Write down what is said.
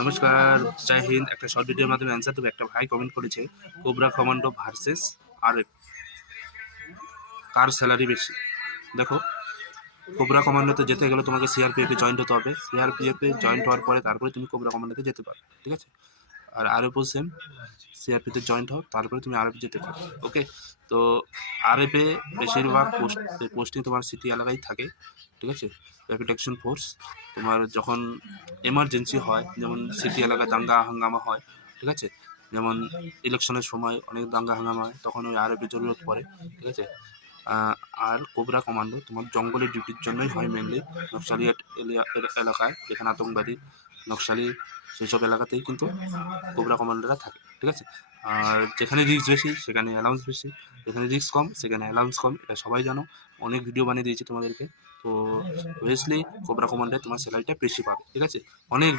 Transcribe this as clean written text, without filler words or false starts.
নমস্কার, জয় হিন্দ। একটা শর্ট ভিডিওর মাধ্যমে অ্যান্সার দেবো। একটা ভাই কমেন্ট করেছে, কোবরা কমান্ডো ভার্সেস আর কার স্যালারি বেশি। দেখো, কোবরা কমান্ডোতে যেতে গেলে তোমাকে সিআরপিএফে জয়েন্ট হতে হবে। সিআরপিএফে জয়েন্ট হওয়ার পরে তারপরে তুমি কোবরা কমান্ডোতে যেতে পারো, ঠিক আছে। আর আরএফও সেম, সিআরপিতে জয়েন্ট হও তারপরে তুমি আরএফ যেতে পারো। ওকে, তো আরএফে বেশিরভাগ পোস্টিং তোমার সিটি এলাকায় থাকে, ঠিক আছে। র্যাপিড অ্যাকশন ফোর্স, তোমার যখন এমার্জেন্সি হয়, যেমন সিটি এলাকায় দাঙ্গা হাঙ্গামা হয়, ঠিক আছে, যেমন ইলেকশনের সময় অনেক দাঙ্গা হাঙ্গামা হয়, তখন ওই আরএফের জরুরত পড়ে, ঠিক আছে। আর কোবরা কমান্ডো তোমার জঙ্গলের ডিউটির জন্যই হয় মেনলি, নকশালি এলাকায় যেখানে আতঙ্কবাদী নকশালি সেই সব এলাকাতেই কিন্তু কোবরা কমান্ডোরা থাকে, ঠিক আছে। আর যেখানে রিস্ক বেশি সেখানে অ্যালাউন্স বেশি, যেখানে রিস্ক কম সেখানে অ্যালাউন্স কম, এটা সবাই জানো। অনেক ভিডিও বানিয়ে দিয়েছি তোমাদেরকে। তো অবভিয়াসলি কোবরা কমান্ডে তোমার স্যালারিটা বেশি পাবে, ঠিক আছে। অনেক